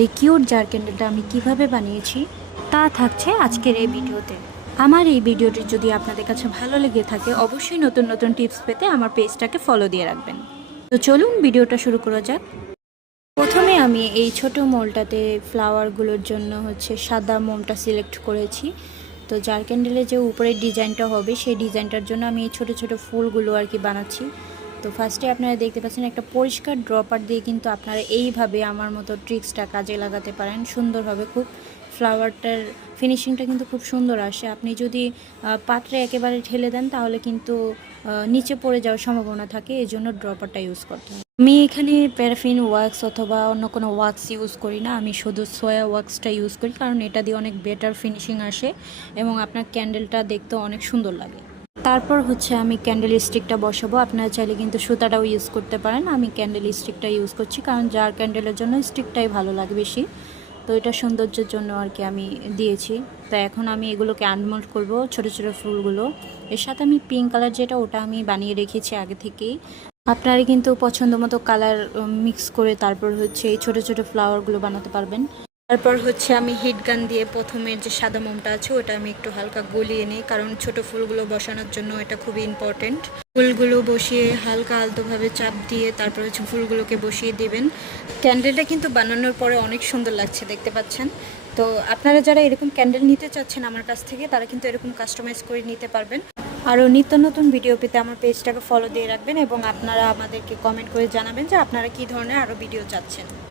এই cute jar ক্যান্ডেলটা আমি কিভাবে বানিয়েছি তা থাকছে আজকের এই ভিডিওতে। আমার এই ভিডিওটি যদি আপনাদের কাছে ভালো লেগে থাকে অবশ্যই নতুন নতুন টিপস পেতে আমার পেজটাকে ফলো দিয়ে রাখবেন। তো চলুন ভিডিওটা শুরু করা যাক। প্রথমে আমি এই ছোট মোলটাতে ফ্লাওয়ারগুলোর জন্য সাদা মোমটা সিলেক্ট করেছি। তো জার ক্যান্ডেলের যে উপরের ডিজাইনটা হবে সেই ডিজাইনটার জন্য আমি এই ছোটো ছোটো ফুলগুলো আর কি বানাচ্ছি। তো ফার্স্টে আপনারা দেখতে পাচ্ছেন একটা পরিষ্কার ড্রপার দিয়ে কিন্তু আপনারা এইভাবে আমার মতো ট্রিক্সটা কাজে লাগাতে পারেন সুন্দরভাবে। খুব ফ্লাওয়ারটার ফিনিশিংটা কিন্তু খুব সুন্দর আসে। আপনি যদি পাত্রে একেবারে ঢেলে দেন তাহলে কিন্তু নিচে পড়ে যাওয়ার সম্ভাবনা থাকে, এই জন্য ড্রপারটা ইউজ করতে হয়। আমি এখানে প্যারাফিন ওয়াক্স অথবা অন্য কোনো ওয়াক্স ইউজ করি না, আমি শুধু সোয়া ওয়াক্সটা ইউজ করি, কারণ এটা দিয়ে অনেক বেটার ফিনিশিং আসে এবং আপনার ক্যান্ডেলটা দেখতে অনেক সুন্দর লাগে। তারপর আমি ক্যান্ডেল স্টিকটা বসাবো। আপনারা চাইলে কিন্তু সুতাটাও ইউজ করতে পারেন, আমি ক্যান্ডেল স্টিকটা ইউজ করছি কারণ জার ক্যান্ডেলের জন্য স্টিকটাই ভালো লাগে বেশি। তো এটা সৌন্দর্যের জন্য আর কি আমি দিয়েছি। তো এখন আমি এগুলোকে আনমোল্ড করব, ছোটো ছোটো ফুলগুলো। এর সাথে আমি পিঙ্ক কালার যেটা ওটা আমি বানিয়ে রেখেছি আগে থেকেই। আপনারা কিন্তু পছন্দ মতো কালার মিক্স করে তারপর এই ছোটো ছোটো ফ্লাওয়ারগুলো বানাতে পারবেন। তারপর আমি হিট গান দিয়ে প্রথমের যে সাদা মোমটা আছে ওটা আমি একটু হালকা গলিয়ে নিই, কারণ ছোট ফুলগুলো বসানোর জন্য এটা খুবই ইম্পর্টেন্ট। ফুলগুলো বসিয়ে হালকা আলতোভাবে চাপ দিয়ে তারপর ফুলগুলোকে বসিয়ে দিবেন। ক্যান্ডেলটা কিন্তু বানানোর পরে অনেক সুন্দর লাগছে, দেখতে পাচ্ছেন। তো আপনারা যারা এরকম ক্যান্ডেল নিতে চাচ্ছেন আমার কাছ থেকে তারা কিন্তু এরকম কাস্টমাইজ করে নিতে পারবেন। আরও নিত্য নতুন ভিডিও পেতে আমার পেজটাকে ফলো দিয়ে রাখবেন এবং আপনারা আমাদেরকে কমেন্ট করে জানাবেন যে আপনারা কী ধরনের আরও ভিডিও চাচ্ছেন।